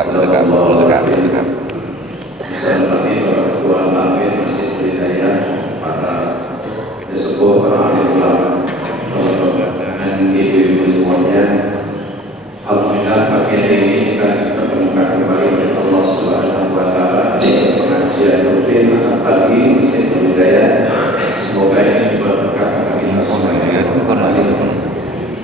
Sedekap. Ketua Takmir Masjid Hidayah, para sesepuh, para alim ulama, dan ibu-ibu semuanya. Alhamdulillah pagi hari ini kita dipertemukan kembali oleh Allah Subhanahu wa Ta'ala di pengajian rutin Ahad pagi Masjid Hidayah. Semoga ini berberkah bagi kita semuanya.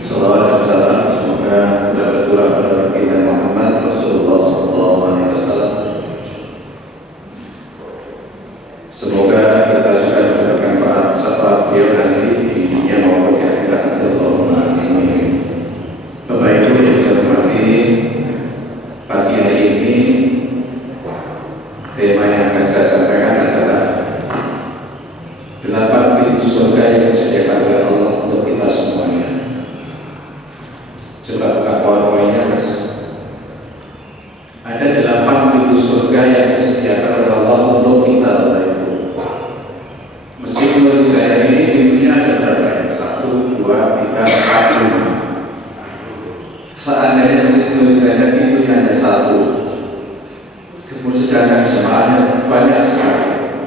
Salawat dan salam semoga kita tercurah pada Nabi Muhammad Rasulullah Sallallahu Alaihi Wasallam. Semoga kita juga mendapatkan syafaat beliau nanti di dunia maupun di akhirat. Allahumma amin. Bapak Ibu yang saya hormati, pagi hari ini tema yang akan saya sampaikan adalah 8 pintu surga yang disediakan oleh Allah untuk kita semuanya. Coba buka powerpointnya mas. Ada 8 pintu surga yang disediakan oleh Allah untuk kita. Masjid Hidayah ini pintunya ada berapa? 1, 2, 3, 4, 5. Seandainya Masjid Hidayah pintunya hanya 1, kemudian sedangkan jemaahnya banyak sekali,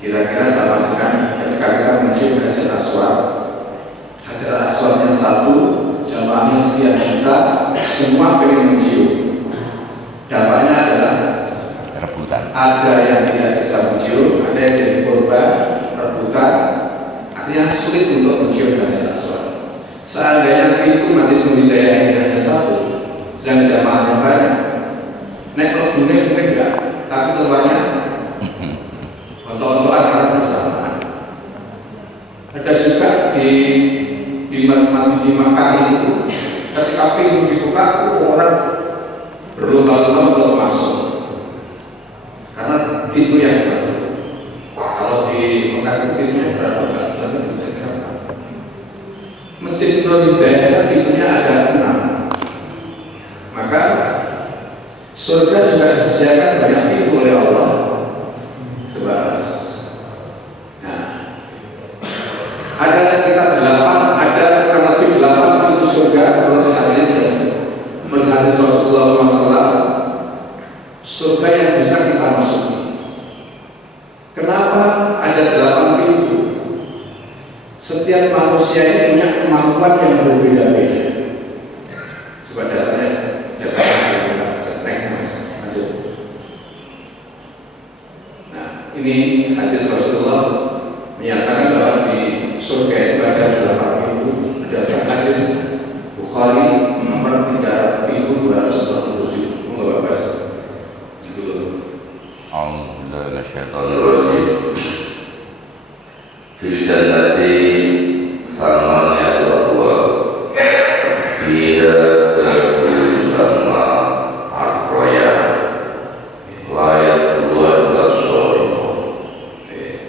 kira-kira sama dengan ketika kita mencium Hajar Aswad. Hajar Aswadnya 1, jemaahnya sekian juta, semua pengen mencium. Dampaknya adalah Rebutan. ada yang tidak bisa mencium, ada yang jadi korban rebutan, akhirnya sulit untuk mencium Hajar Aswad. Seandainya pintu Masjid Hidayah ini hanya 1, sedang jamaahnya banyak, naik lebihnya mungkin enggak, tapi keluarnya untuk anak bersamaan. Ada juga di Makkah itu, ketika pintu dibuka, orang berlomba-lomba untuk masuk karena pintu yang 1. Kalau di Mekah itu pintunya berapa? Enggak, 1 juga berapa? Masjid Hidayah pintunya ada 6. Maka surga juga disediakan banyak pintu oleh Allah. Sebaras. Nah, ada sekitar 8, ada kurang lebih 8 pintu surga menurut hadis Rasulullah SAW. Surga yang bisa kita masuki. Kenapa ada 8 pintu? Setiap manusia ini punya kemampuan yang berbeda-beda. Coba dasarnya mas, lanjut. Nah, ini hadis Rasulullah menyatakan bahwa di surga itu ada 8 pintu berdasarkan hadis Bukhari nomor 3227. Monggo Bapak. Fil jannati thamaniya wa fiha sama arroya layak luar dasar.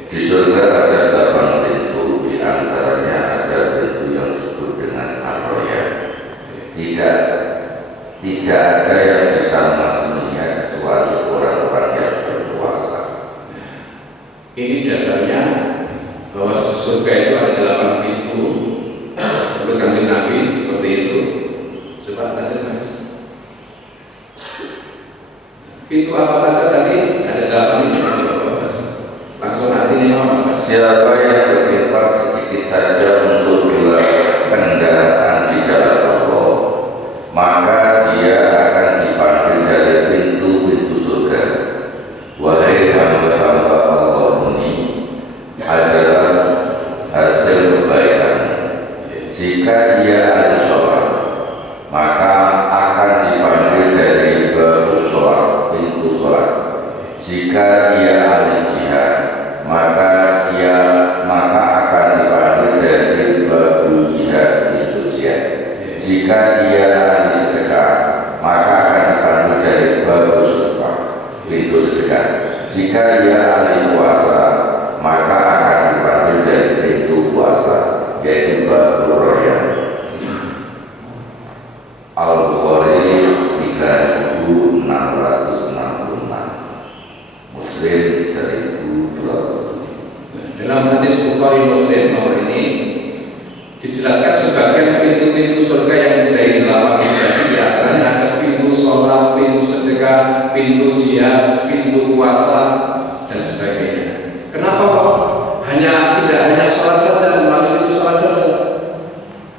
Di surga ada 8 pintu, di antaranya ada pintu yang disebut dengan arroya. Tidak ada yang bisa memasukinya kecuali orang-orang yang berpuasa. Ini dasarnya bahwa surga itu ada 8 pintu untuk Kanjeng Nabi seperti itu. Coba lanjut mas. Pintu apa saja tadi? Ada 8 pintu. Langsung artinya mas. Siapa yang berinfak sedikit saja untuk 2 kendaraan di jalan Allah, maka dia akan dipanggil dari pintu-pintu surga. Wahai hamba-hamba Allah, ini adalah hasil kebaikan. Jika ia ahli sholat, maka akan dipanggil dari babu sholat, pintu sholat. Jika ia ahli jihad, maka akan dipanggil dari babu jihad, pintu jihad. Jika ia ahli sedekah, maka akan dipanggil dari babu sedekah, pintu sedekah. Jika ia ahli puasa, maka akan dipanggil dari pintu puasa, yaitu babu royan. Al-Bukhari 3666, Muslim 1027. Dalam hadis Bukhari Muslim nomor ini dijelaskan sebagian pintu-pintu surga yang dari 8 ini, di antaranya ada pintu sholat, pintu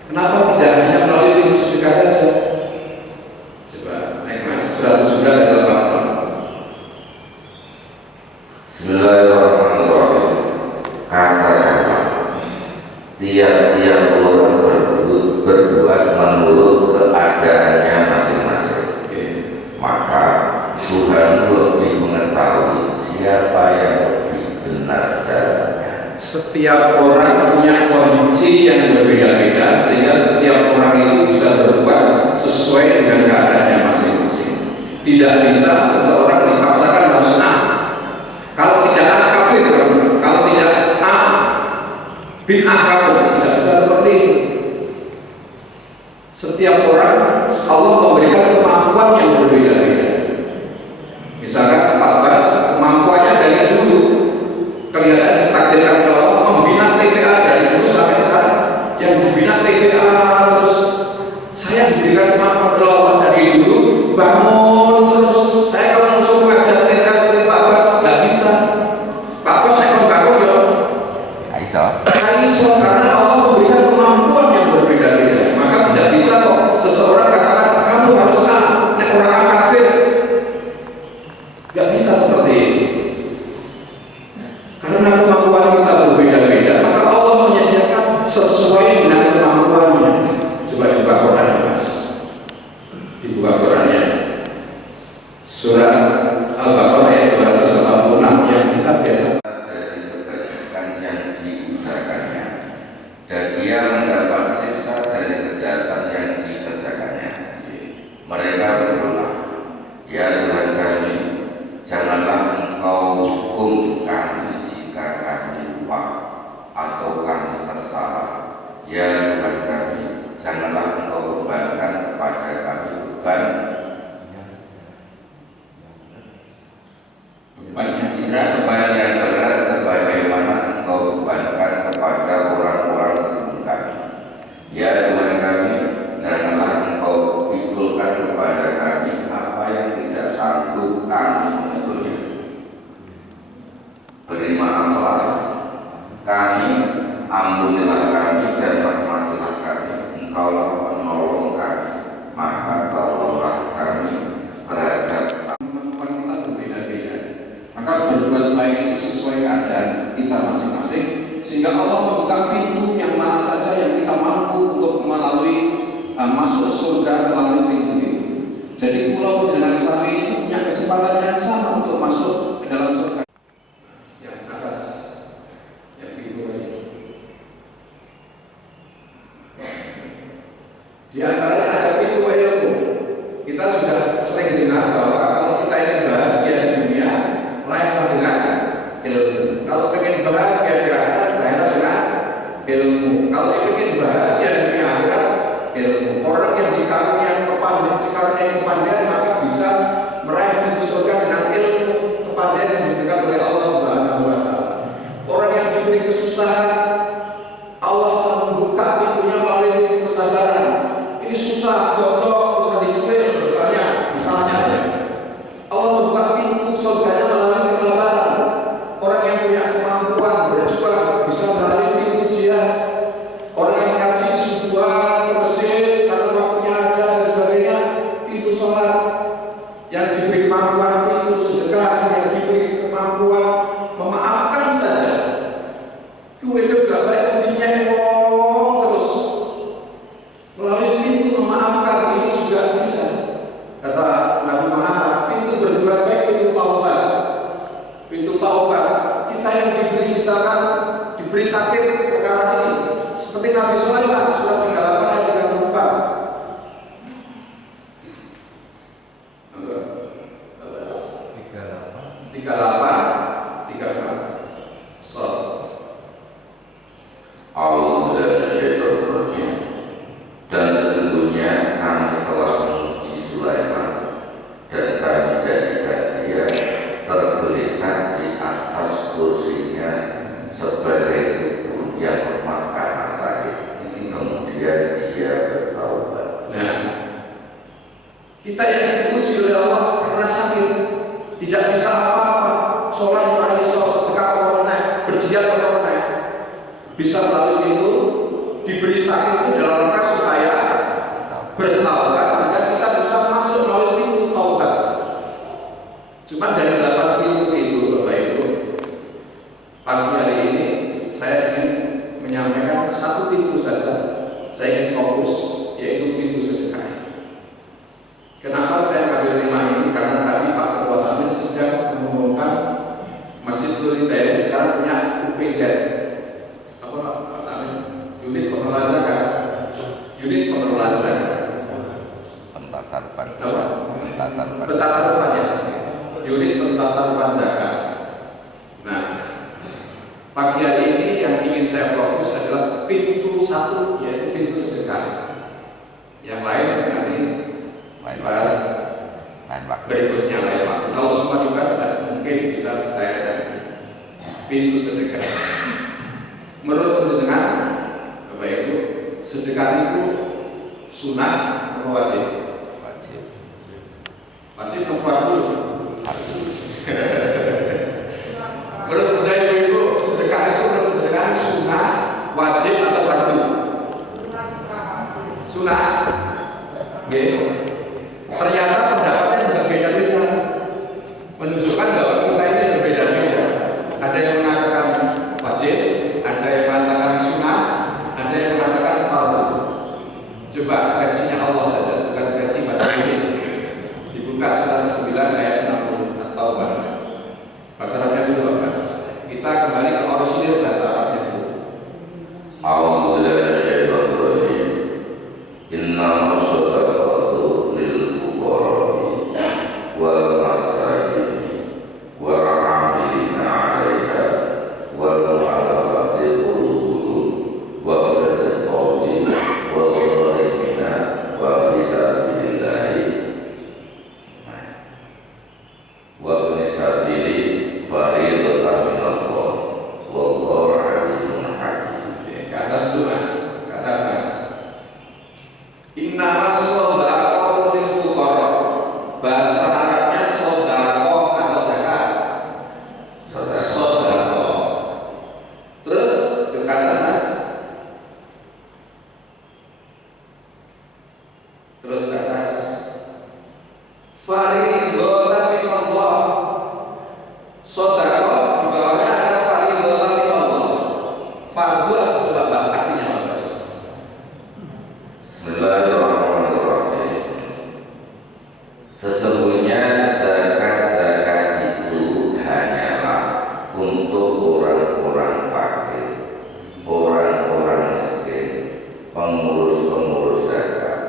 Kenapa tidak hanya melalui pintu sedekah saja? Coba naik mas, surat 17 ayat 8. Bismillahirrahmanirrahim. Katakanlah, tiap-tiap orang berbuat menurut keadaannya masing-masing. Maka Tuhan lebih mengetahui siapa yang lebih benar jalannya. Setiap orang punya kondisi yang berbeda-beda, sehingga setiap orang itu bisa berbuat sesuai dengan keadaannya masing-masing. Tidak bisa seseorang dipaksakan harus A. Kalau tidak A, kafir kamu. Kalau tidak A, bid'ah kamu. Tidak bisa seperti itu. Setiap orang Allah memberikan kemampuan yang berbeda-beda. Misalkan Pak Bas, kemampuannya dari dulu kelihatan ditakdirkan oleh Allah membina TPA dari dulu sampai sekarang. Yang dibina TPA terus, saya diberikan kemampuan oleh Allah dari dulu bangun terus. Saya kalau langsung ngajar TPA seperti Pak Bas nggak bisa. Pak Bas saya bangun ya. Aisyah, karena Allah memberikan kemampuan yang berbeda-beda. Maka tidak bisa kok seseorang katakan kamu harus A, nek orang A kafir. Gak bisa seperti itu. Karena kemampuan kita berbeda-beda, maka Allah menyediakan sesuai dengan kemampuannya. Coba dibuka Quran, Mas. Dibuka Qurannya. Surat Al-Baqarah ayat 286 yang kita biasa dari kebajikan yang diusahakannya, dan ia mendapat siksa dari kejahatan yang dikerjakannya. Mereka berdoa, ya Tuhan kami, janganlah Engkau hukum kami jika kami lupa atau kami tersalah. Ya Tuhan kami, janganlah Engkau bebankan kepada kami beban yang berat sebagaimana Engkau bebankan kepada orang-orang sebelum kami. Ya Tuhan kami, janganlah Engkau pikulkan kepada kami apa yang tidak sanggup kami menekulnya. Beri maaflah kami, ampunilah kami, dan rahmatilah kami. Engkaulah penolong kami, maka tolonglah kami terhadap kemampuan kita berbeda-beda. Maka berbuat baik itu sesuai keadaan kita masing-masing, sehingga Allah membuka pintu yang mana saja yang kita mampu untuk melalui masuk surga melalui pintu itu. Jadi Pulau Jenangsari itu punya kesempatan yang sama untuk masuk ke dalam surga. Yang atas, yang pintu tadi. Di antaranya ada pintu ilmu. Kita sudah sering dengar bahwa kalau kita ingin bahagia di dunia, lahirlah dengan ilmu. Kalau ingin bahagia di akhirat, lahirlah dengan ilmu. Kalau ingin bahagia di dunia akhirat, ilmu. Orang yang dikaruniai kepandaian maka bisa meraih pintu surga dengan ilmu kepandaian yang diberikan oleh Allah Subhanahu wa Ta'ala. Orang yang diberi kesusahan, Allah membuka pintunya melalui pintu kesabaran. Ini susah, goblok, susah dijual, misalnya ya. Allah membuka pintu surganya melalui kesabaran. Orang yang punya kemampuan berjuang bisa melalui pintu jihad. Orang yang ngaji subuhan ke masjid karena waktunya ada dan sebagainya, pintu sholat. Yang diberi kemampuan pintu sedekah, yang diberi kemampuan memaafkan saja. Kue juga balik kuncinya terus melalui pintu memaafkan ini juga bisa. Kata Nabi Muhammad, pintu berbuat baik, pintu taubat. Pintu taubat, kita yang diberi misalkan diberi sakit sekarang ini, seperti Nabi Sulaiman surat 38 ayat 34. Dan sesungguhnya kami telah menguji Sulaiman, dan kami jadikan dia tergeletak di atas kursinya sebagai tubuh yang lemah karena sakit. Kemudian dia bertaubat. Nah, kita yang diuji oleh Allah karena sakit, tidak bisa apa-apa, sholat meraih sedekah berjihad bisa melalui pintu diberi sakit itu dalam rangka yaitu pintu sedekah. Kenapa saya ambil tema ini? Karena tadi Pak Ketua Tamir sedang mengumumkan Masjid Nurul Hidayah sekarang punya UPZ. Apa Pak Tamir? Unit pengelola zakat. Unit pengelola zakat. Pentasarufan. Apa? Pentasarufan. Pentasarufan ya. Unit pentasarufan zakat. Nah, pagi hari ini yang ingin saya fokus adalah pintu satu, yaitu pintu sedekah. Yang lain nanti bahas berikutnya lain waktu. Kalau semua dibahas, mungkin bisa ditanyakan pintu sedekah. Menurut penjenengan, Bapak Ibu, sedekah itu sunnah atau wajib? Wajib. Wajib atau fardu? Menurut saya Ibu, sedekah itu menurut penjenengan sunnah, wajib atau fardu? Sunnah. Oke. Ternyata pendapatnya juga beda-beda, menunjukkan bahwa kita ini berbeda-beda. Ada yang mengatakan wajib, ada yang mengatakan sunnah, ada yang mengatakan fardu. Coba versinya Allah saja, bukan versi masing-masing. Dibuka surat 9 ayat 60 atau bahasa Arabnya dulu Mas. Kita kembali ke orisinil bahasa Arabnya dulu. Innamas shadaqatu lil fuqara'i wal masakin wal 'amilina 'alaiha wal mu'allafati qulubuhum wa fil qawli wal gharimina wa fi sabilillahi wa ibn sabili fariidatan min Allah wallahu 'alimun hakim. Ke atas dulu Mas, ke atas Mas. Innamas shadaqatu lil fuqara. Bahasa Arabnya sedekah atau zakat? Sedekah. Terus ke atas Mas. Terus ke atas. Fariidatan min Allah. Sedekah di bawahnya ada fariidatan min Allah. Fardu coba artinya apa Mas? Bismillahirrahmanirrahim. Sesungguhnya zakat-zakat itu hanyalah untuk orang-orang fakir, orang-orang miskin, pengurus-pengurus zakat,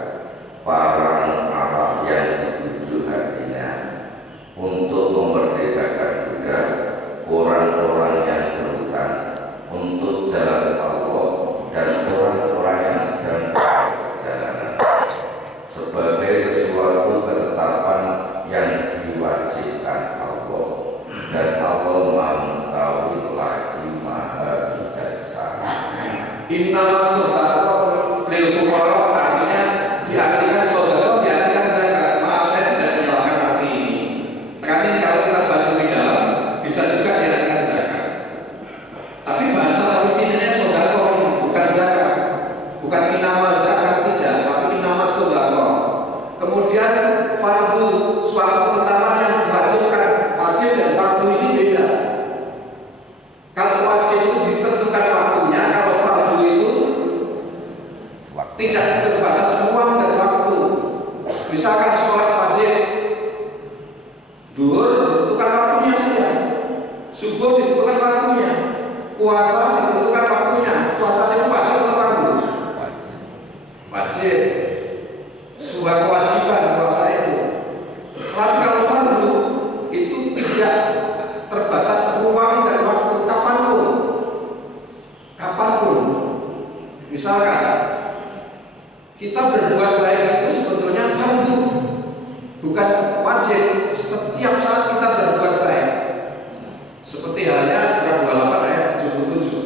para mu'alaf yang dituju hatinya, untuk memerdekakan budak, orang-orang yang berhutang, untuk jalan Allah dan orang-orang yang sedang perjalanan, sebagai sesuatu ketetapan yang diwajibkan Allah, dan Allah Maha mengetahui lagi Maha bijaksana. Innamas shadaqatu lil fuqara artinya diartikan sedekah, diartikan zakat. Maaf saya tidak menyalahkan arti ini. Karena kalau kita bahas lebih dalam bisa juga diartikan zakat. Tapi bahasa orisinalnya sedekah bukan zakat. Bukan innamal zakat tidak, tapi innamas sedekah. Kemudian fardu suatu ketetapan yang diwajibkan. Wajib dan fardu ini beda. Kalau wajib itu ditentukan waktunya, kalau fardu itu tidak terbatas ruang dan waktu. Misalkan sholat wajib duhur ditentukan waktunya siang, subuh ditentukan waktunya, puasa ditentukan waktunya. Puasa itu wajib atau fardu? Wajib. Sebuah kewajiban puasa itu. Tapi kalau fardu itu tidak terbatas ruang dan waktu, kapanpun. Misalkan kita berbuat baik itu sebetulnya fardu, bukan wajib. Setiap saat kita berbuat baik. Seperti halnya surat 28 ayat 77.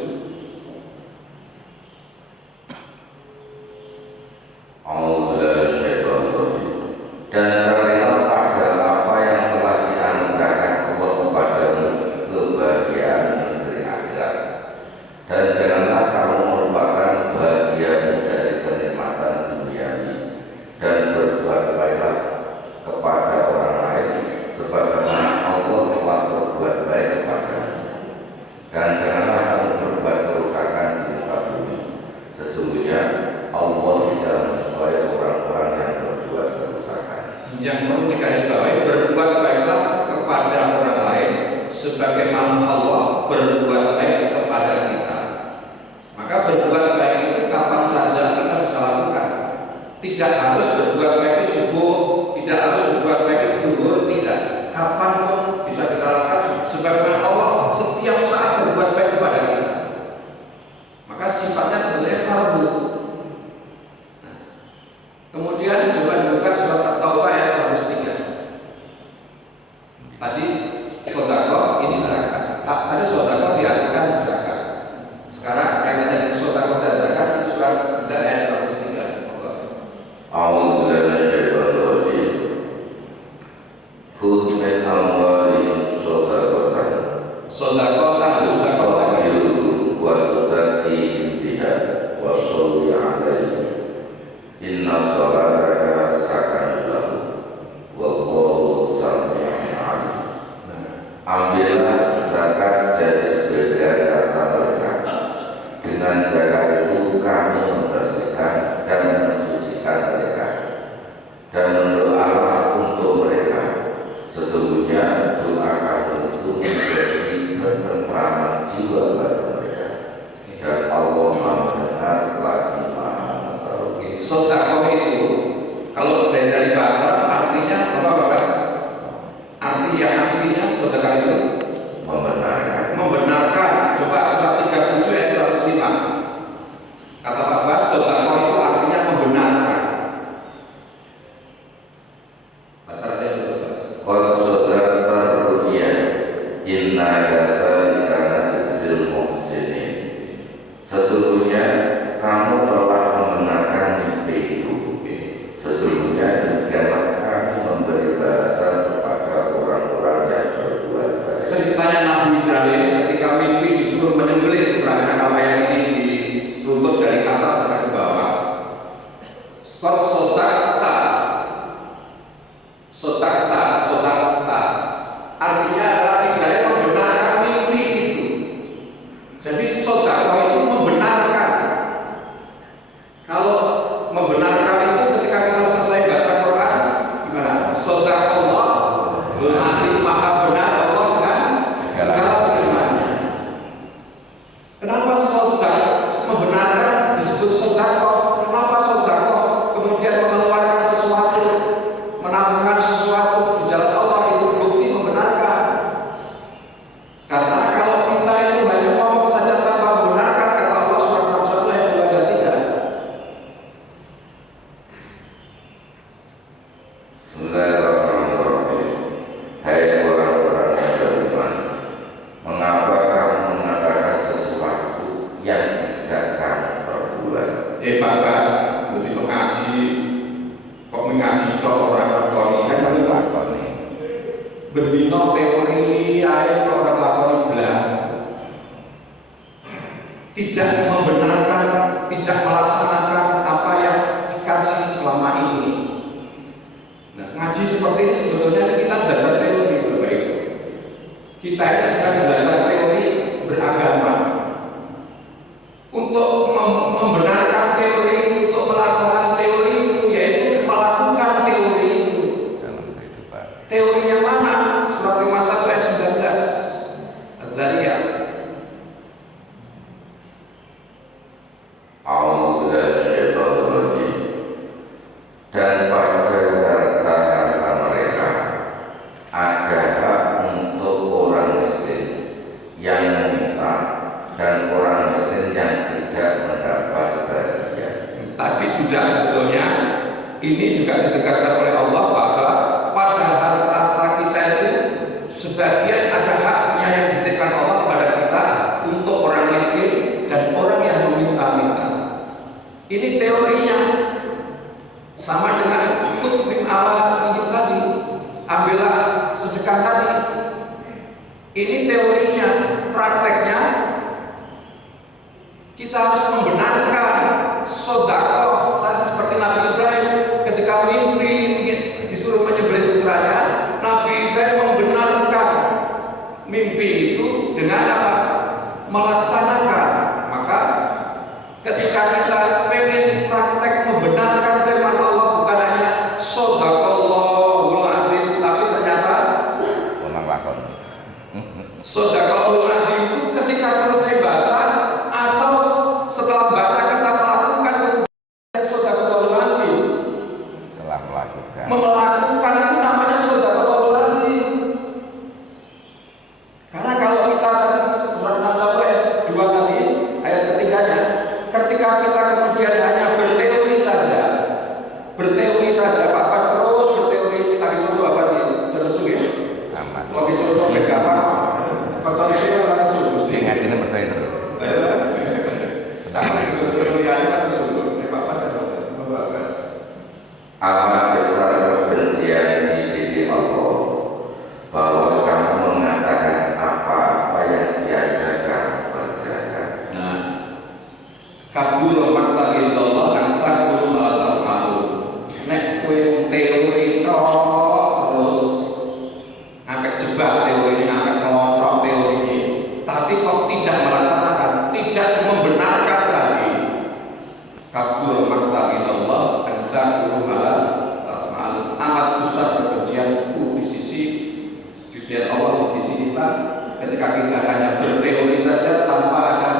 Dan carilah pada apa yang telah dianugerahkan Allah kepadamu kebahagiaan negeri akhirat, dan janganlah kamu melupakan bahagiamu dari kenikmatan duniawi, dan berbuat baiklah kepada orang lain sebagaimana Allah telah berbuat baik kepadamu, dan janganlah kamu berbuat kerusakan di muka bumi. Sesungguhnya Allah tidak Tidak harus berbuat baik di subuh, tidak harus berbuat baik di duhur, tidak. Kapanpun bisa kita lakukan. Sebagaimana Allah setiap saat berbuat baik kepada kita. Maka sifatnya sebenarnya fardu. Nah, kemudian coba dibuka surat At-Taubah ayat 103. Tadi sedekah ini zakat. Tadi sedekah diartikan zakat. Sekarang kaitannya dengan sedekah dan zakat surat 9 ayat 103. أعوذ بالله من الشيطان الرجيم خذ من أموالهم صدقة تطهرهم وتزكيهم بها وصل عليهم إن صلاتك سكن لهم والله سميع عليم. Ambillah zakat dari sebagian harta mereka. Dengan zakat itu kami membersihkan dan mensucikan mereka, dan menurut Allah untuk mereka. Sesungguhnya doa kami itu menjadi ketentraman jiwa bagi mereka, dan Allah Maha mendengar lagi Maha mengetahui. Sedekah itu kalau dari bahasa artinya apa Bapak? Arti yang aslinya sedekah itu membenarkan. Coba surat 37 ayat 105. Kata Pak Bas, sedekah itu artinya membenarkan. Bahasa Arabnya juga Bas. Qad sadaqta ru'ya inna kadzalika najzil muhsinin. Sesungguhnya kamu telah membenarkan mimpi itu. Sesungguhnya juga kami memberi balasan kepada orang-orang yang berbuat baik. Ceritanya Nabi Ibrahim ketika mimpi disuruh menyembelih putranya, kalau ayat ini diruntut dari atas sampai ke bawah. Qad sadaqta, artinya adalah Ibrahim membenarkan mimpi itu. Jadi sedekah itu membenarkan. Kalau membenarkan itu ketika kita selesai baca Quran gimana? Shadaqallah, berarti maha benar Allah kan segala firman-Nya. Kenapa sedekah membenarkan disebut sedekah? Kenapa sedekah kemudian mengeluarkan sesuatu, menafkahkan sesuatu di jalan Allah itu bukti membenarkan? Karena kalau kita itu hanya ngomong saja tanpa membenarkan, kata Allah surat 61 ayat 2 dan 3. Bismillahirrahmanirrahim. Hai orang-orang yang beriman, mengapa kamu mengatakan sesuatu yang tidak kamu perbuat? Bagas, lebih mengaji, kok mengaji kok orang lakoni kan paling lakoni. Berdino teori ayat orang lakoni belas. Tidak membenarkan, tidak melaksanakan apa yang dikaji selama ini. Nah, ngaji seperti ini sebetulnya kita belajar teori, Bapak Ibu. Kita ini sedang belajar teori beragama. Untuk membenarkan teori itu, untuk melaksanakan teori itu, yaitu melakukan teori itu. Teori yang mana? Surat 51 ayat 19 Az-Zariyat. A'udzubillahi. Dan pada harta-harta mereka ada hak untuk orang miskin yang meminta dan orang miskin yang tidak mendapat bagian. Tadi sudah sebetulnya ini juga ditegaskan oleh Allah bahwa pada harta-harta kita itu sebagian ada haknya yang dititipkan Allah kepada kita untuk orang miskin dan orang yang meminta-minta. Ini teorinya sama dengan khudh min amwalihim tadi, ambillah sedekah tadi. Ini teorinya, prakteknya kita harus membenarkan sedekah tadi seperti Nabi Ibrahim ketika mimpi melakukan itu namanya sedekah lazim. Karena kalau kita surat 61 ayat 2 tadi, ayat ketiganya, ketika kita kemudian hanya berteori saja, Pak Pas terus berteori, kita contoh apa sih? Contoh sulit. Aman. Oke, contoh apa? Contoh itu langsung. Mesti ngajinya berkait terus. Contoh yang langsung. Pak Pas ada. Amat besar kebencian di sisi Allah bahwa kamu mengatakan apa-apa yang tiada kamu kerjakan. Nah, kabur maqta illallah anta guru malah taf'alu. Nek kowe teori terus sampai jebak teori ini, sampai ngelontok teori ini, tapi kok tidak melaksanakan, tidak membenarkan lagi. Kabur maqta illallah anta guru malah taf'alu. Amat besar kebencianku di sisi Allah, di sisi kita, ketika kita hanya berteori saja tanpa ada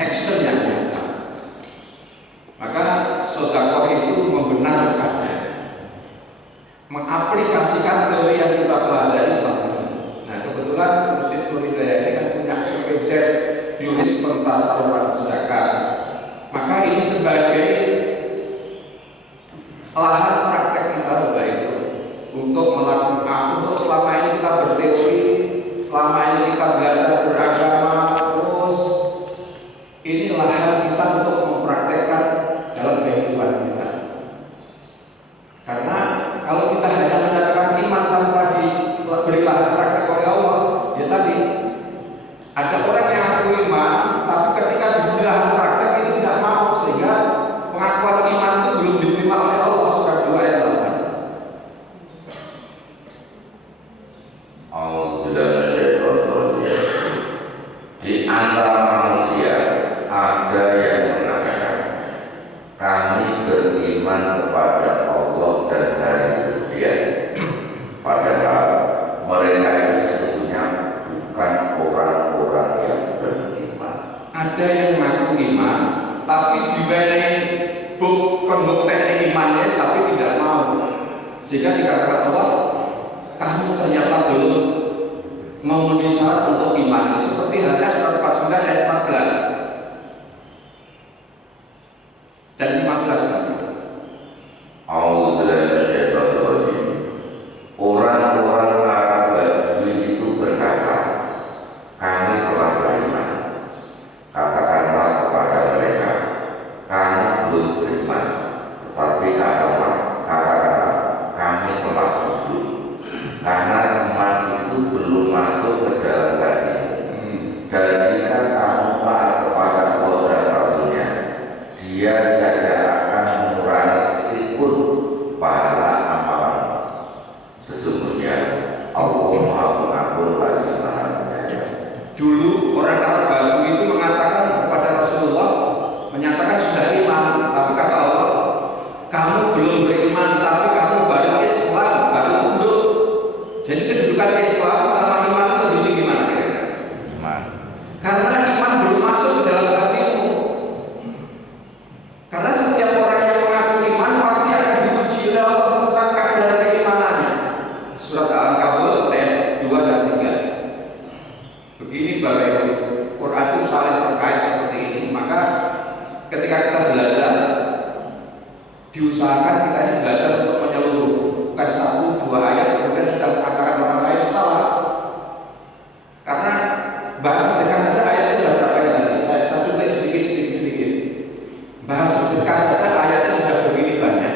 action yang nyata. Maka sedekah itu membenarkan, mengaplikasikan teori yang kita pelajari selama ini. Nah, kebetulan Masjid Nur Hidayah ini kan punya PZ unit pentasarufan zakat. Maka ini sebagai lahan praktek kita baik untuk melakukan, untuk selama ini kita berteori, selama ini kita belajar beragama, terus ini lahan kita untuk mempraktekkan dalam kehidupan kita. Karena kalau kita hanya menyatakan iman tanpa diberi lahan praktek oleh Allah, ya tadi ada orang yang ngaku iman, tapi ketika diberi lahan praktek itu tidak mau, sehingga pengakuan iman itu belum diterima oleh Allah. Surat 2 ayat 8. Di antara manusia ada yang mengatakan kami beriman kepada Allah dan hari kemudian, padahal mereka itu sesungguhnya bukan orang-orang yang beriman. Ada yang mengaku iman, tapi diwenehi pembuktian imannya, tapi tidak mau, sehingga dikatakan Allah, kamu ternyata belum memenuhi syarat untuk iman. Seperti halnya surat 49 ayat 14 dan 15 kan. Orang-orang Arab Badui itu berkata, kami telah beriman. Katakanlah kepada mereka, kami belum beriman, tetapi katakanlah kami telah hidup, karena iman itu belum masuk ke dalam hatimu. Dan jika kamu taat kepada Allah dan Rasulnya, Dia tidak akan mengurangi sedikit pun pahala amalan. Sesungguhnya Allah Maha Pengampun lagi Maha Penyayang. Dulu orang Arab Badui itu mengatakan kepada Rasulullah, menyatakan sudah iman, tapi kata Allah, kamu belum beriman, tapi kamu baru Islam, baru tunduk. Jadi kedudukan Islam sama iman itu lebih tinggi mana kira-kira? Iman. Karena iman belum masuk ke dalam hatimu. Karena setiap orang yang mengaku iman pasti akan diuji oleh Allah tentang kadar keimanannya. Surat Al-Ankabut ayat 2 dan 3. Begini Bapak Ibu, Quran itu saling terkait seperti ini. Maka ketika kita belajar, diusahakan kita ini belajar untuk menyeluruh, bukan 1-2 ayat kemudian sudah mengatakan orang lain salah. Karena bahas sedekah saja ayatnya sudah berapa ayat tadi? Saya cuplik sedikit. Bahas sedekah saja ayatnya sudah begini banyak.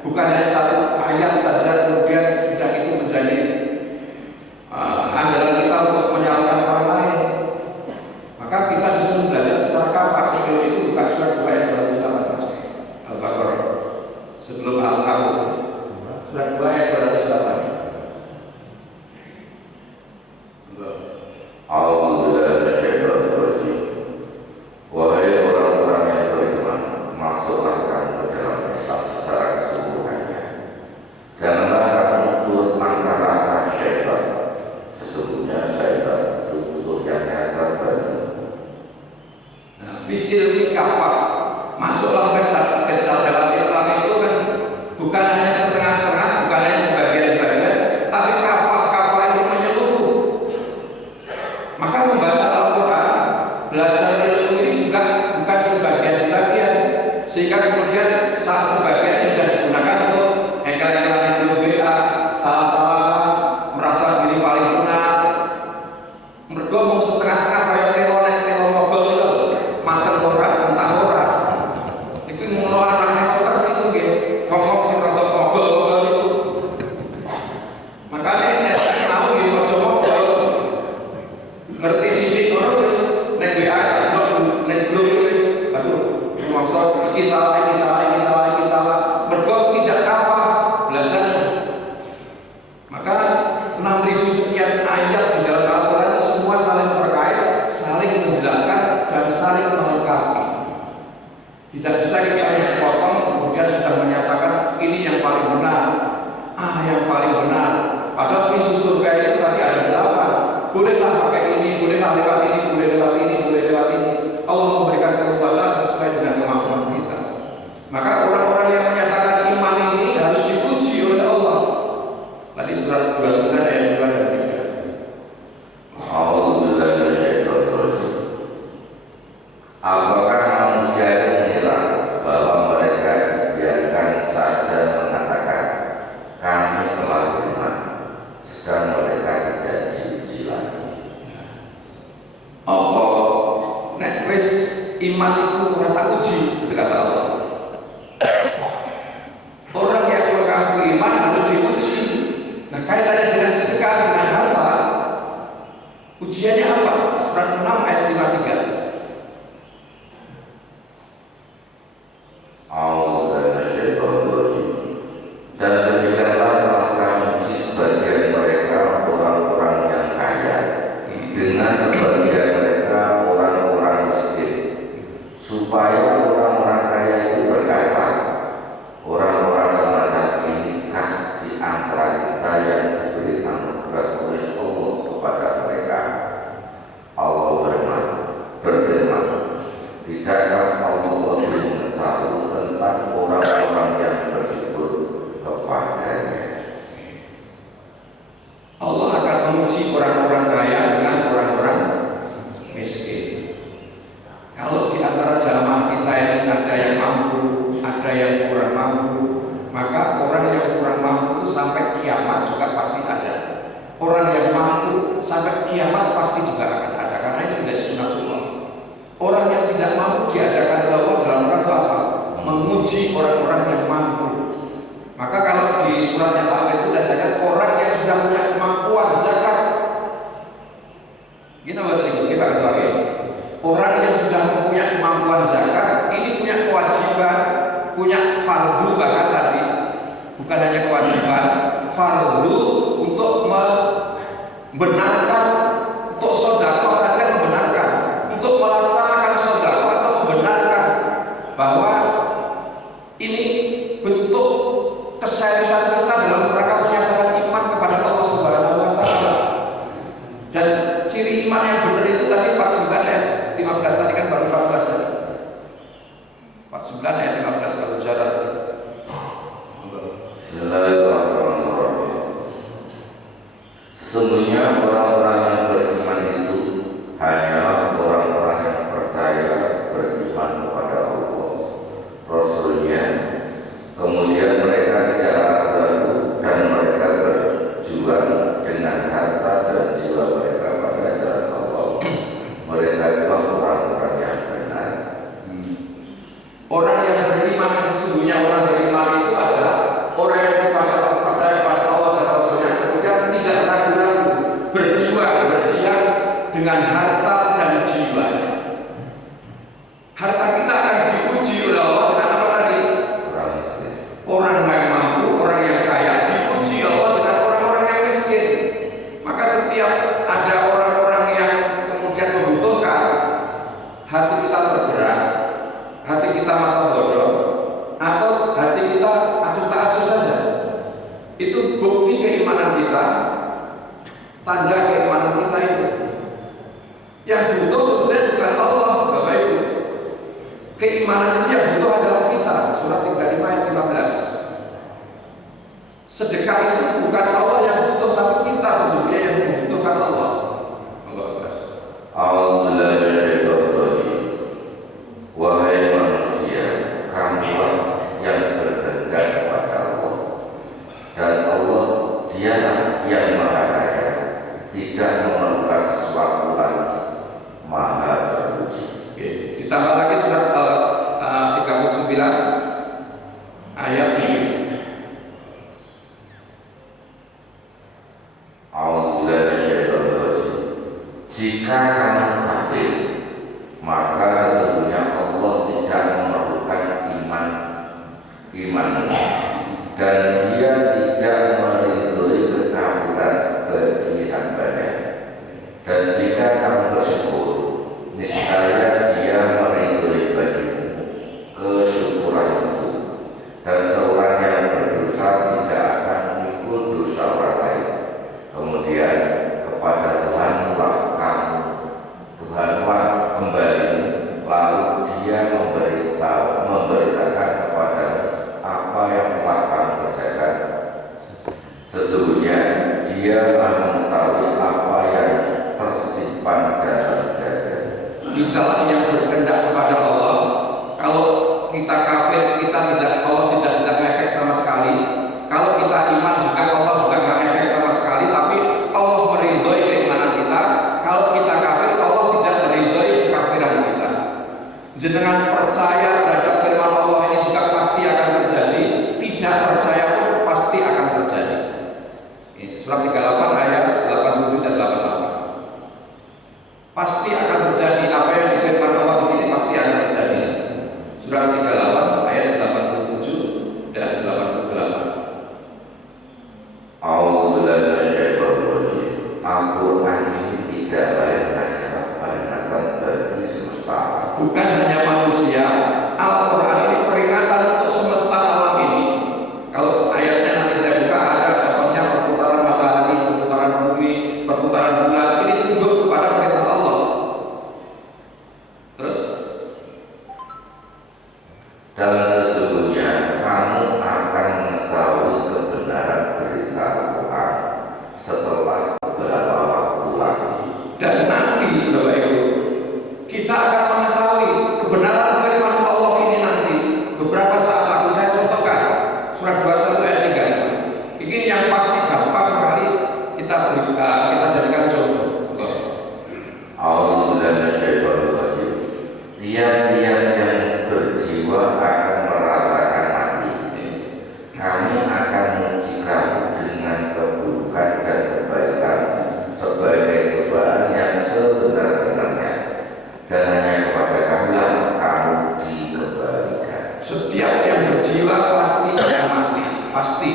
Bukan hanya 1 ayat saja kemudian sudah itu menjadi andalan kita untuk menyalahkan orang lain. Maka kita disuruh belajar secara kafah. Sebelum itu bukan surat 2 ayat 218 Al-Baqarah. Sebelum Al-Kahf surat 2 ayat 208. Wahai orang-orang yang beriman, masuklah kamu ke dalam Islam secara keseluruhannya. Janganlah kamu turut langkah-langkah syaitan. Sesungguhnya syaitan itu musuh yang nyata bagimu. Fisil kafah, masuklah ke dalam Islam itu kan kaitannya dengan sedekah, dengan harta, ujiannya apa? Surat 6 ayat 53. Dan demikianlah telah kami uji sebagian mereka orang-orang yang kaya dengan sebagian mereka orang-orang miskin, supaya orang-orang kaya itu berkata, orang-orang semacam inikah di antara kita yang diberi anugerah oleh Allah kepada mereka. Allah berfirman, tidakkah Allah lebih mengetahui tentang orang-orang yang bersyukur kepadanya? Allah akan menguji orang-orang kaya dengan orang-orang miskin. Kalau di antara jamaah kita ini ada yang mampu, ada yang kurang mampu, maka orang yang kurang mampu itu sampai kiamat juga pasti ada. Orang yang mampu sampai kiamat pasti juga akan ada, karena ini menjadi sunatullah. Orang yang tidak mampu diadakan oleh Allah dalam rangka apa? Menguji orang-orang yang mampu. Maka kalau di suratnya Takwir itu disebutkan orang yang sudah punya kemampuan zakat. Gini Bapak Ibu, kita katakan orang yang sudah mempunyai kemampuan zakat ini punya kewajiban, punya fardu bahkan tadi, bukan hanya kewajiban, fardu untuk membenarkan, untuk sedekah akan membenarkan, untuk melaksanakan sedekah atau membenarkan bahwa ini bentuk keseriusan kita dalam rangka menyatakan iman kepada Allah Subhanahu wa taala. Dan ciri iman yang benar itu tadi 49 ayat 15 tadi kan baru 14 tadi. 49 ayat 15 kalau jarak. Bismillahirrahmanirrahim. Sesungguhnya orang-orang yang beriman itu hanyalah orang-orang yang percaya beriman kepada Allah, Rasulnya. Kemudian mereka tidak ragu dan mereka berjuang dengan harta dan jiwa mereka pada jalan Allah. Mereka itulah orang-orang yang benar. Orang yang beriman, sesungguhnya orang beriman itu adalah orang yang percaya pada Allah dan Rasulnya, kemudian tidak ragu-ragu, berjuang dengan harta dan jiwanya. Harta kita akan diuji oleh Allah dengan apa tadi? Orang yang mampu, orang yang kaya diuji Allah dengan orang-orang yang miskin. Maka setiap ada orang-orang yang kemudian membutuhkan, hati kita tergerak, hati kita masa bodoh, atau hati kita acuh tak acuh saja. Itu bukti keimanan kita, tanda keimanan kita itu. Yang butuh sebenarnya bukan Allah, Bapak Ibu. Keimanan itu yang butuh adalah kita. Surat 35 ayat 15. Sedekah itu bukan Allah yang butuh, tapi kita sesungguhnya yang membutuhkan Allah. Wahai manusia, kamulah yang berkehendak kepada Allah, dan Allah dialah yang maha kaya, tidak memerlukan sesuatu lagi, maha terpuji. Ditambah lagi surat 39 ayat 7. Jika kamu kafir, maka sesungguhnya Allah tidak memerlukan imanmu, dan Dia tidak meridhoi kekafiran bagi hambanya. Dan jika kamu bersyukur, niscaya Dia meridhoi bagimu kesyukuran itu. Dan seorang yang berdosa tidak akan memikul dosa orang lain. Kemudian kepada Tuhanlah kamu, Tuhanlah kembali, lalu Dia memberitakan kepada apa yang telah kamu kerjakan. Sesungguhnya Dia mengetahui apa yang tersimpan dalam dada. Kitalah yang berkehendak kepada Allah. Kalau kita kafir, Allah tidak efek sama sekali. Kalau kita iman juga, Allah juga nggak efek sama sekali. Tapi Allah meridhoi keimanan kita. Kalau kita kafir, Allah tidak meridhoi kekafiran kita. Jenengan percaya terhadap firman Allah ini juga pasti akan terjadi. Tidak percaya pun pasti akan terjadi. kita jadikan contoh. A'udzubillahi. Tiap-tiap yang berjiwa akan merasakan mati. Kami akan menguji kamu dengan keburukan dan kebaikan sebagai cobaan yang sebenar-benarnya, dan hanya kepada kamilah kamu dikembalikan. Setiap yang berjiwa pasti akan mati, pasti.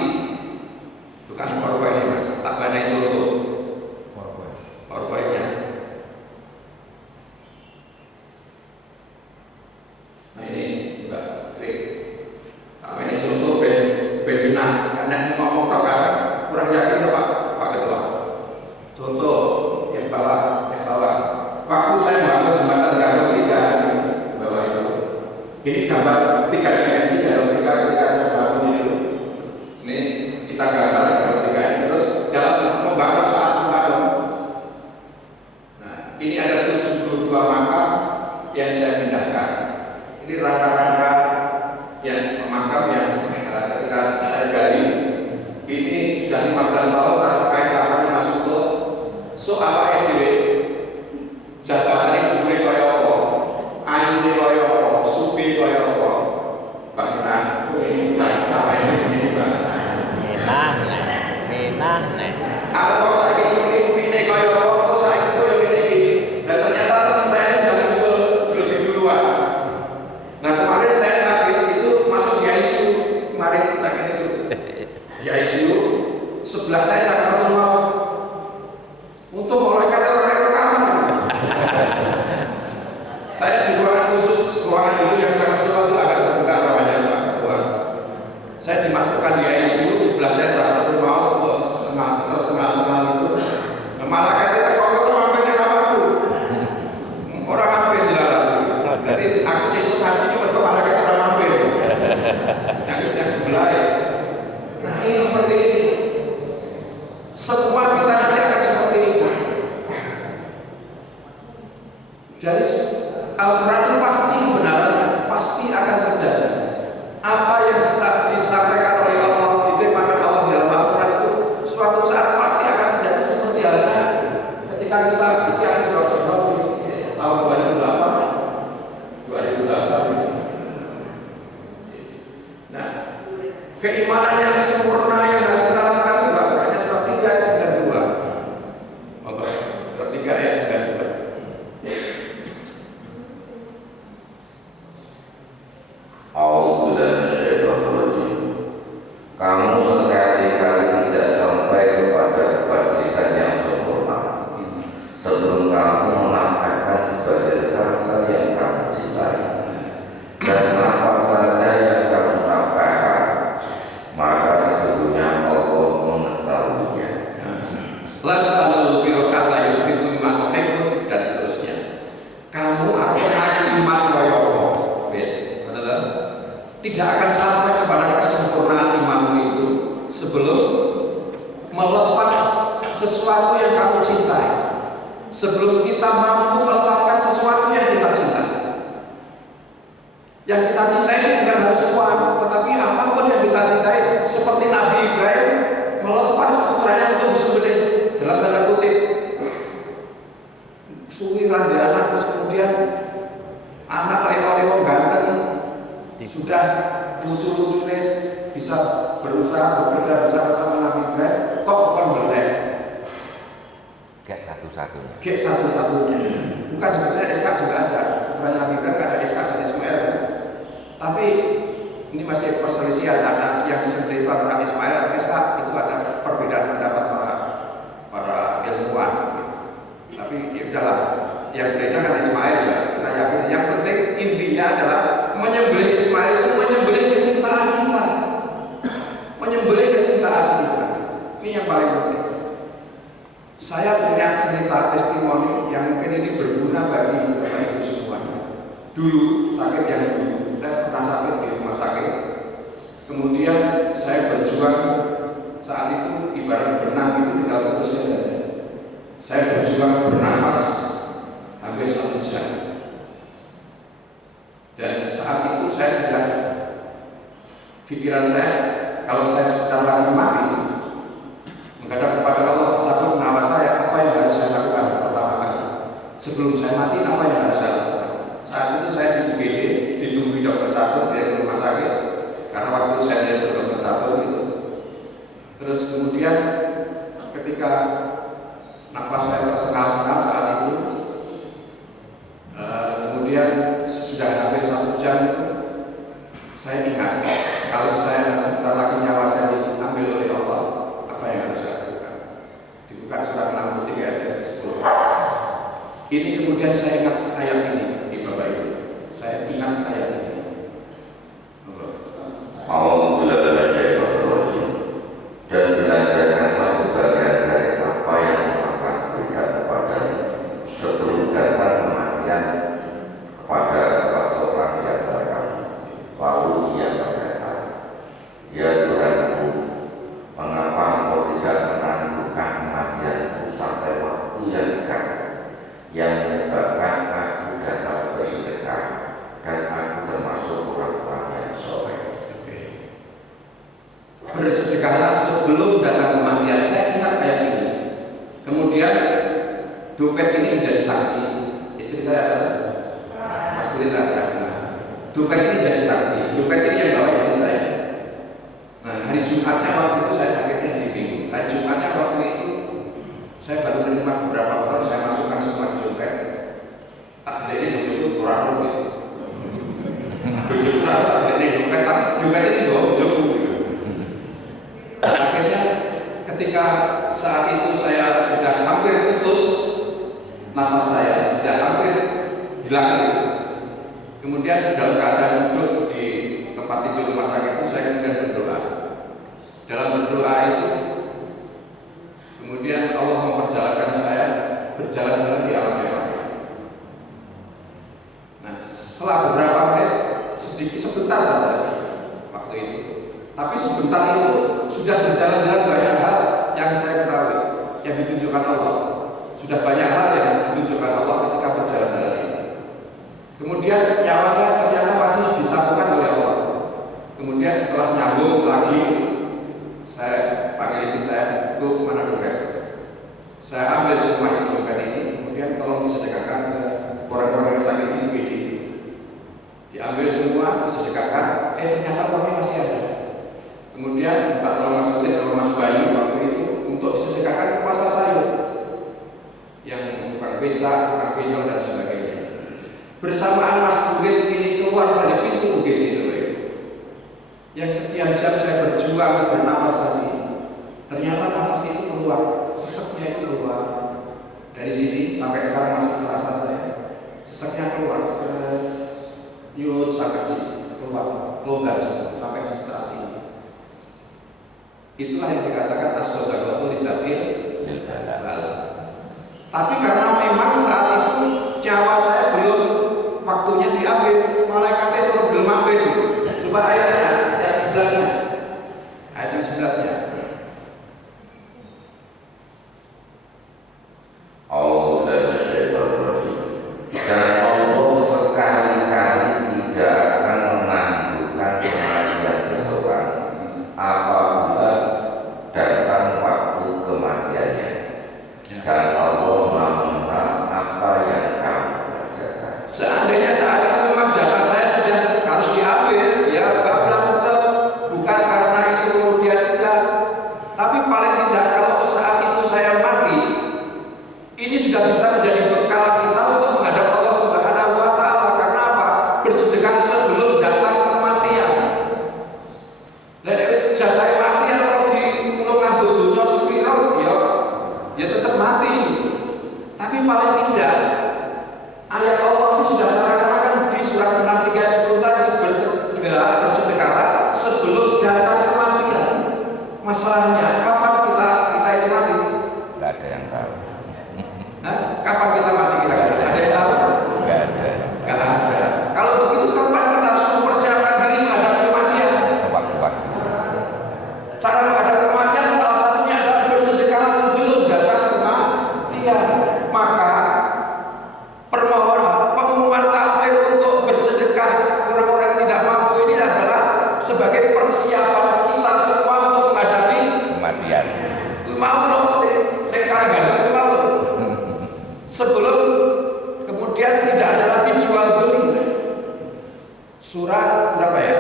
Bukan korban ini mas, tak banyak contoh. Korbannya. Nah ini juga trik. Tak banyak contoh benar. Karena ngomong tak kan, kurang yakin Pak Ketua. Contoh yang bawah. Waktu saya bangun jembatan Gandong 3 bawah itu. Ini gambar 3 dimensi Gandong 3 ketika saya bangun itu. Ini kita gambar Gandong 3 ini terus dalam membangun saat membangun. Nah, ini ada 72 makam yang saya pindahkan. Ini rangka-rangka yang makam yang ketika saya gali. Ini sudah 15 tahun kain kafannya masuk ke soal EDW. Jabatan dhuwure kaya apa? Ayune kaya apa? Subi kaya apa? Bangna kuwi apa ini Bang? Menah nek. Apa saiki mlimpine kaya apa? Kok saiki koyo ngene iki? Dan ternyata teman saya ini sudah usul lebih duluan. Nah kemarin saya sakit itu masuk di ICU. Kemarin sakit itu di ICU sebelah saya sakaratul maut. Untuk malaikat rekaman. Saya di ruangan khusus, ruangan itu yang sangat tua itu agak terbuka namanya Pak Ketua. Saya dimasukkan di ICU, sebelah saya sakaratul maut, sengal itu. Malaikat itu kok mampir di kamarku. Orang mampir di dalam. Jadi aku sesuk haji itu mergo malaikat itu mampir. Yang sebelah. Nah ini seperti ini. Semua kita nanti akan seperti itu. Jadi Al-Quran itu pasti kebenarannya, pasti akan terjadi. Apa yang disampaikan oleh Allah, difirmankan Allah dalam Al-Quran itu suatu saat pasti akan terjadi seperti halnya ketika kita bicara surat tahun 2008. Nah, keimanan yang sempurna yang harus kita lakukan itu Al-Qurannya surat 3 ayat 92. Surat 3 ayat 92. Kamu sekali-kali tidak sampai kepada kebajikan yang sempurna sebelum kamu menafkahkan sebagian harta yang kamu cintai, dan apa saja yang kamu nafkahkan, maka sesungguhnya Allah mengetahuinya. Lantanul birokata yufikum ma'tuhibbun dan seterusnya. Kamu akan iman koyoko, yes, betul? Tidak akan sampai kepada kesempurnaan imanmu itu sebelum melepas sesuatu yang kamu cintai. Sebelum kita mampu melepaskan sesuatu yang kita cintai. Yang kita cintai itu bukan harus uang, tetapi apapun yang kita cintai. Seperti Nabi Ibrahim melepas putranya untuk disembelih dalam tanda kutip. Suwiran di anak, terus kemudian anak lewat-lewat ganteng sudah lucu-lucunya bisa berusaha bekerja bersama Nabi Ibrahim, kok bukan belek? Gek satu-satunya. Bukan sebetulnya Ishak juga ada. Putranya Nabi Ibrahim ada Ishak dan Ismail. Tapi ini masih perselisihan, ada yang disebut antara Ismail dan Ishak, itu ada perbedaan pendapat para ilmuwan. Tapi ya udahlah, yang berbeda kan Ismail ya. Kita yakin. Yang penting intinya adalah menyembelih Ismail itu menyembelih kecintaan kita, menyembelih kecintaan kita. Ini yang paling penting. Saya punya cerita testimoni yang mungkin ini berguna bagi Bapak Ibu semuanya. Dulu sakit yang dulu, saya pernah sakit di rumah sakit. Kemudian saya berjuang saat itu ibarat benang itu tinggal putusnya saja. Saya berjuang bernafas hampir 1 jam. Dan saat itu saya sudah pikiran saya kalau saya sudah lagi mati menghadap kepada Allah, dicabut nyawa saya Terus kemudian ketika napas saya tersengal-sengal saat itu, kemudian sudah hampir 1 jam itu, saya ingat kalau saya sebentar lagi nyawa saya diambil oleh Allah, apa yang harus saya lakukan? Dibuka surat 63 ayat 10. Ini kemudian saya ingat ayat ini, di Bapak Ibu. Saya ingat ayat ini. Dan belajarkanlah sebagian dari apa yang akan berikan kepadamu sebelum datang kematian kepada salah seorang di antara kamu. Lalu ia berkata, ya Tuhanku, mengapa engkau tidak menangguhkan kematianku sampai waktu yang dekat, yang menyebabkan aku dapat bersedekah dan aku termasuk orang-orang yang soleh. Bersedekahlah sebelum datang kematian. Saya ingat ayat ini. Kemudian dompet ini menjadi saksi. Istri saya adalah Mas Kulit ada. Dompet ini jadi saksi. Dompet ini yang bawa istri saya. Nah, hari Jumatnya waktu itu saya sakitnya hari Minggu. Hari Jumatnya waktu itu saya baru menerima beberapa orang, saya masukkan semua di dompet. Tak jadi bojoku kurang lebih. Bojoku tak jadi dompet, tapi dompetnya sih bawa bojoku. Akhirnya ketika saat itu saya sudah hampir putus nafas, saya sudah hampir hilang. Kemudian dalam keadaan duduk di tempat tidur rumah sakit itu, saya kemudian berdoa. Dalam berdoa itu kemudian Allah memperjalankan saya berjalan-jalan di alam bawah. Nah, setelah beberapa menit, sebentar saja waktu itu, tapi sebentar itu sudah berjalan-jalan banyak hal yang saya ketahui, yang ditunjukkan Allah. Sudah banyak hal yang ditunjukkan Allah ketika berjalan-jalan ini. Kemudian nyawa saya ternyata masih disambungkan oleh Allah. Kemudian setelah nyambung lagi, saya panggil istri saya, Bu, mana dompet? Saya ambil semua isi dompet ini, kemudian tolong disedekahkan ke orang-orang yang sakit ini, BD. Diambil semua, disedekahkan, ternyata uangnya masih ada. Kemudian minta tolong Mas Kulit sama Mas Bayu waktu itu untuk disedekahkan ke pasar sayur yang tukang beca, tukang pinjol dan sebagainya. Bersamaan Mas Kulit ini keluar dari pintu UGD yang sekian jam saya berjuang bernafas tadi, ternyata nafas itu keluar, seseknya itu keluar dari sini sampai sekarang masih terasa saya, seseknya keluar, yud sampai keluar, longgar sampai saat ini. Itulah yang dikatakan as-shadaqatu lidaf'il bala. Tapi karena memang saat itu nyawa saya belum waktunya diambil, malaikatnya suruh belum ambil. Coba ayatnya yang 11-nya. Ayat yang 11-nya. Dan Allah sekali-kali tidak akan menangguhkan kematian seseorang apabila datang waktu kematiannya. Dan Allah mengenal apa yang kamu kerjakan. Seandainya saat itu memang jatah saya sudah harus diambil, ya bablas tetap, bukan karena itu kemudian tidak. Tapi paling tidak kalau saat itu saya mati, ini sudah bisa menjadi bekal kita untuk menghadap Allah Subhanahu wa Ta'ala. Karena apa? Bersedekah sebelum datang kematian. Dan itu jatah mati yang kalau di pulau nganggo dunia sepiro, ya tetap mati. Tapi paling tidak ayat Allah itu sudah sarang-sarangkan di surat 63 ayat 10 tadi, bersedekah sebelum datang kematian. Masalahnya kapan kita itu mati? Tidak ada yang tahu. Kapan kita mati kira-kira? Ada yang tahu? Tidak ada. Gak ada. Kalau begitu kapan kita harus mempersiapkan diri menghadapi kematian? Sewaktu-waktu. Cara menghadapi kematian salah satunya adalah bersedekah sebelum datang kematian. Maka permohonan pengumuman takbir untuk bersedekah orang-orang yang tidak mampu ini adalah sebagai persiapan kita semua untuk menghadapi Kematian. mau loh sih, nekat mau. Sebelum kemudian tidak ada lagi jual beli. Surat berapa ya?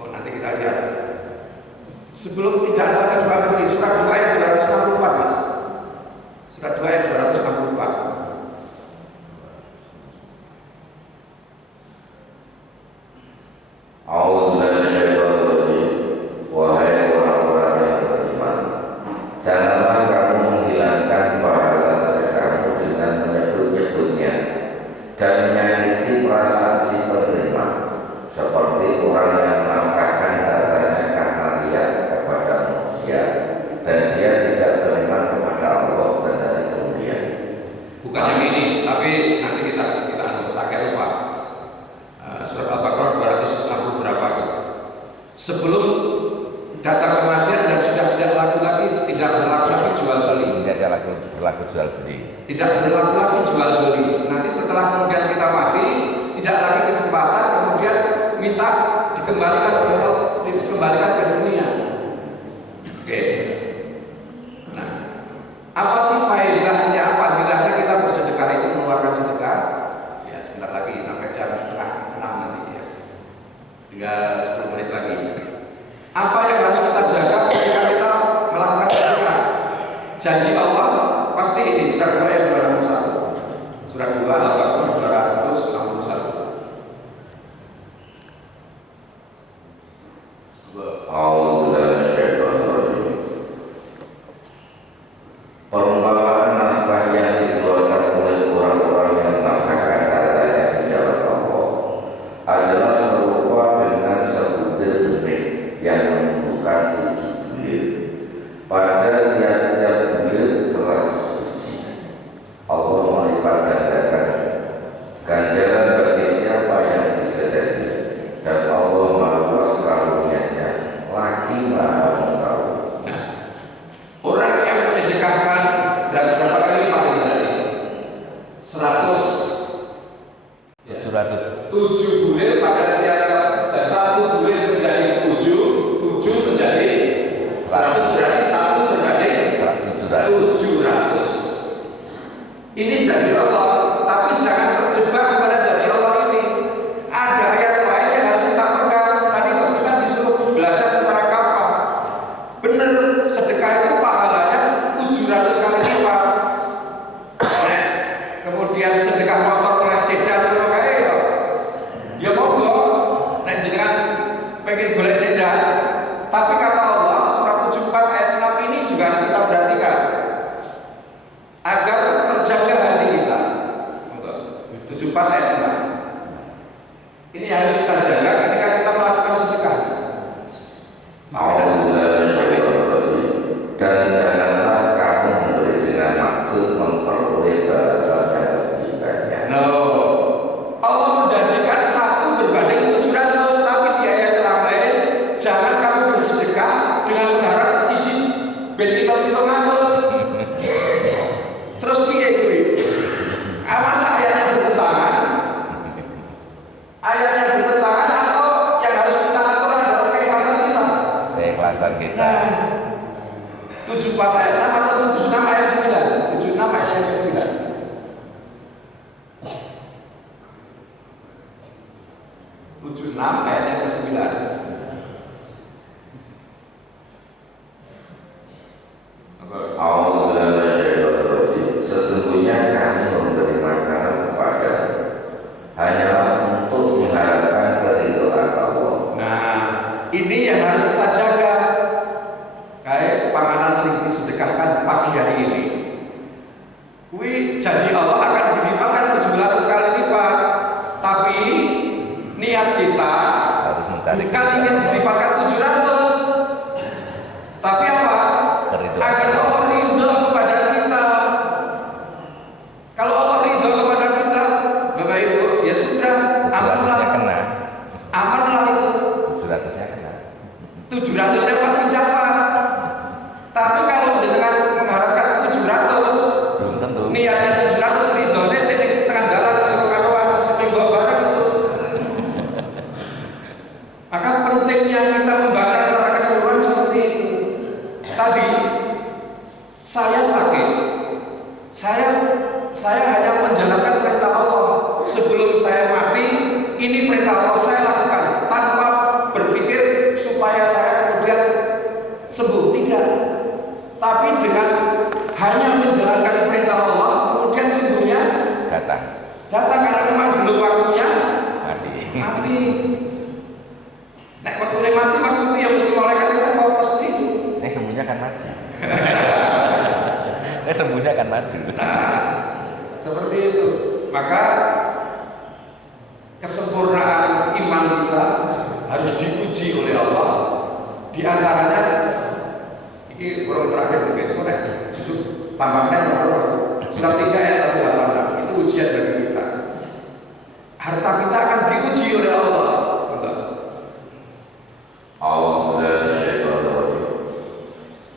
Oh nanti kita lihat. Sebelum tidak ada lagi jual beli, surat 2 ayat 264 Mas. Surat 2 ayat 264. Wahai orang-orang yang beriman, janganlah kamu menghilangkan pahala sedekahmu dengan menyebut-nyebutnya dan menyakiti perasaan si penerima, seperti orang yang menafkahkan hartanya karena riya kepada manusia dan dia tidak beriman kepada Allah dan hari kemudian. Bukan yang ini, tapi nanti kita saya lupa. Surat Al-Baqarah 260 berapa gitu. Sebelum datang kematian dan sudah tidak berlaku lagi jual beli. Tidak ada berlaku jual beli. Tidak berlaku lagi jual beli. Nanti setelah kemudian kita mati, tidak lagi kesempatan kemudian minta dikembalikan ke dunia. Oke. Nah, apa sih fadilahnya kita bersedekah itu, mengeluarkan sedekah? Ya, sebentar lagi sampai jam 5:30 nanti ya. Tinggal 10 menit lagi. Apa yang harus kita jaga ketika kita melakukan sedekah? Janji Allah pasti ini surat 2 ayat 261. Surat 2 Al-Baqarah 261. Perumpamaan nafkah yang dikeluarkan oleh orang-orang yang menafkahkan hartanya di jalan Allah adalah serupa dengan sebutir benih yang membutuhkan 7 bulir. Pada tiap-tiap bulir 100 biji. Allah melipat gandakan ganjaran bagi siapa yang digandani, dan Allah Maha Luas karunia-Nya, lagi Maha Mengetahui. Orang yang menyedekahkan dan berapa kali lipat ini tadi? 7 bulir pada tiap-tiap 1 bulir menjadi 7 menjadi 100, berarti 1 berbanding 700. Ini janji Allah, tapi jangan terjebak pada janji Allah ini. Ada ayat lain yang harus kita pegang. Tadi kita disuruh belajar secara kafah. Benar, sedekah itu pahalanya 700 kali lipat. Nah, kemudian sedekah motor oleh sedan kalau kayak ya monggo. Nah, jenengan pengen golek sedan, tapi kata Allah surat 74 ayat 6 ini juga harus kita perhatikan agar terjaga hati kita. 74 ayat 6 ini harus kita jaga ketika kita melakukan sedekah. Dan janganlah kamu memberi dengan maksud memperoleh balasan yang lebih banyak. No, Allah menjanjikan 1 berbanding 700, tapi di ayat yang lain jangan kamu bersedekah dengan mengharap siji ben 300. Terus piye kuwi? Masa ayatnya bertentangan? Ayatnya bertentangan atau yang harus kita atur adalah keikhlasan kita? Keikhlasan kita. Nah, 74 ayat 6 atau 76 ayat 9? 76 ayat yang ke-9. 76 ayat yang ke-9. Sesungguhnya kami memberi makanan kepada hanyalah untuk mengharapkan keridhaan Allah. Nah, ini yang harus kita jaga. Kayak panganan sing disedekahkan pagi hari ini. Kui janji Allah akan dilipatkan 700 kali lipat. Tapi niat kita bukan ingin dilipatkan 700. Tapi apa? Agar Allah ridho kepada kita. Kalau Allah ridho kepada kita, Bapak Ibu, ya sudah, amanlah. Amanlah itu. 700-nya kena. 700-nya pasti dapat. Tapi kalau jenengan mengharapkan 700, belum tentu. Niatnya 700, ridhonya sini tengah jalan karuan seminggu bareng itu. Maka pentingnya kita membaca secara keseluruhan seperti itu. Tadi saya sakit, saya hanya menjalankan perintah Allah. Sebelum saya mati, ini perintah Allah saya lakukan tanpa berpikir supaya saya kemudian dengan hanya menjalankan perintah Allah, kemudian sungguhnya datang karena memang belum waktunya mati. Nek waktunya mati, waktu itu ya mesti malaikat itu mau pasti. Nek sembunyi akan maju. Nek sembunyi akan maju. Nah, seperti itu. Maka kesempurnaan iman kita harus diuji oleh Allah. Di antaranya ini orang terakhir mungkin itu nek jujur tambahnya surat 3 ayat 186 itu ujian bagi kita. Harta kita akan diuji oleh Allah.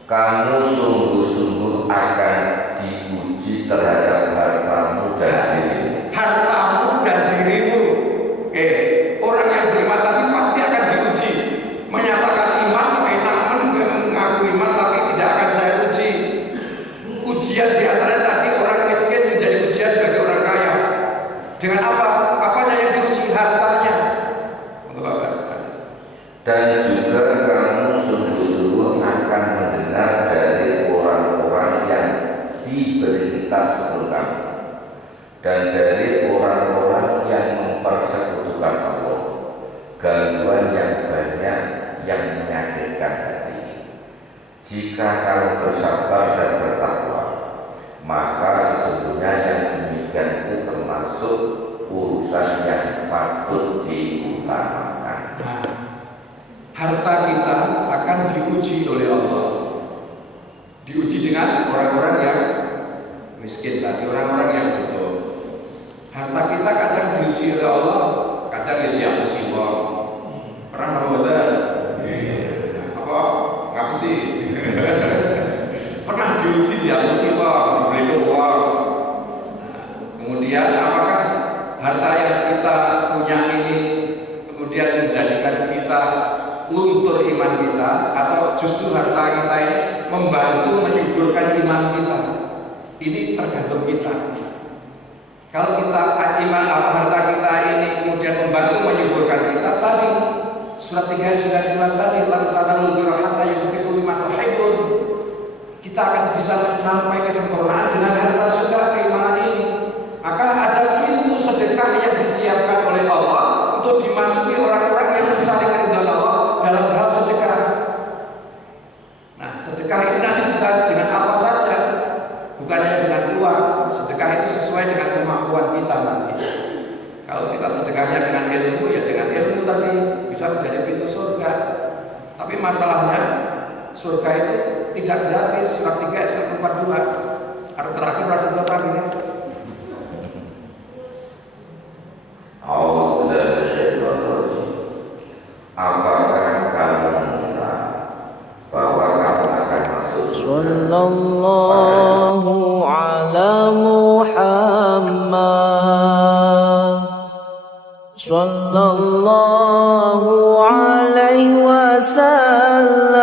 Kamu sungguh-sungguh akan diuji terhadap hartamu dan dirimu. Hartamu dan dirimu. Orang yang beriman tadi pasti akan diuji. Menyatakan iman, enak mengaku iman, tapi tidak akan saya uji. Ujian di antara tadi orang miskin menjadi ujian bagi orang kaya. Dengan apa? Apanya yang diuji? Hartanya. Untuk apa? Dan juga kamu sungguh-sungguh akan mendengar dari orang-orang yang diberi kitab sebelum kamu, dan dari orang-orang yang mempersekutukan Allah, gangguan yang banyak yang menyakitkan hati. Jika kamu bersabar dan bertakwa, maka sesungguhnya yang demikian itu termasuk urusan yang patut diutamakan. Harta kita akan diuji oleh Allah. Diuji dengan orang-orang yang miskin tadi, orang-orang yang butuh. Harta kita kadang diuji oleh Allah, kadang dia musibah. Pernah tahu betul? Apa? Ngaku sih? Pernah diuji dia musibah, diberi uang. Kemudian apakah harta yang kita punya ini kemudian menjadikan kita luntur iman kita, atau justru harta kita ini membantu menyuburkan iman kita? Ini tergantung kita. Kalau kita iman harta kita ini kemudian membantu menyuburkan kita, tadi surat 392 tadi, lan tanalul birra hatta yunfiqu mimma tuhibbun, kita akan bisa mencapai kesempurnaan dengan harta juga keimanan ini. Maka ada pintu sedekah yang disiapkan oleh Allah untuk dimasuki orang-orang yang mencari keridhaan Allah dalam hal sedekah. Nah, sedekah ini nanti bisa dengan apa saja, bukan hanya dengan uang. Sedekah itu sesuai dengan kemampuan kita nanti. Kalau kita sedekahnya dengan ilmu, ya dengan ilmu tadi bisa menjadi pintu surga. Tapi masalahnya surga itu tidak gratis. Surat 3 ayat 142. Harus terakhir rasa terakhir. Apakah kamu mengira bahwa kamu akan masuk? Sallallahu ala Muhammad, sallallahu alaihi wasallam.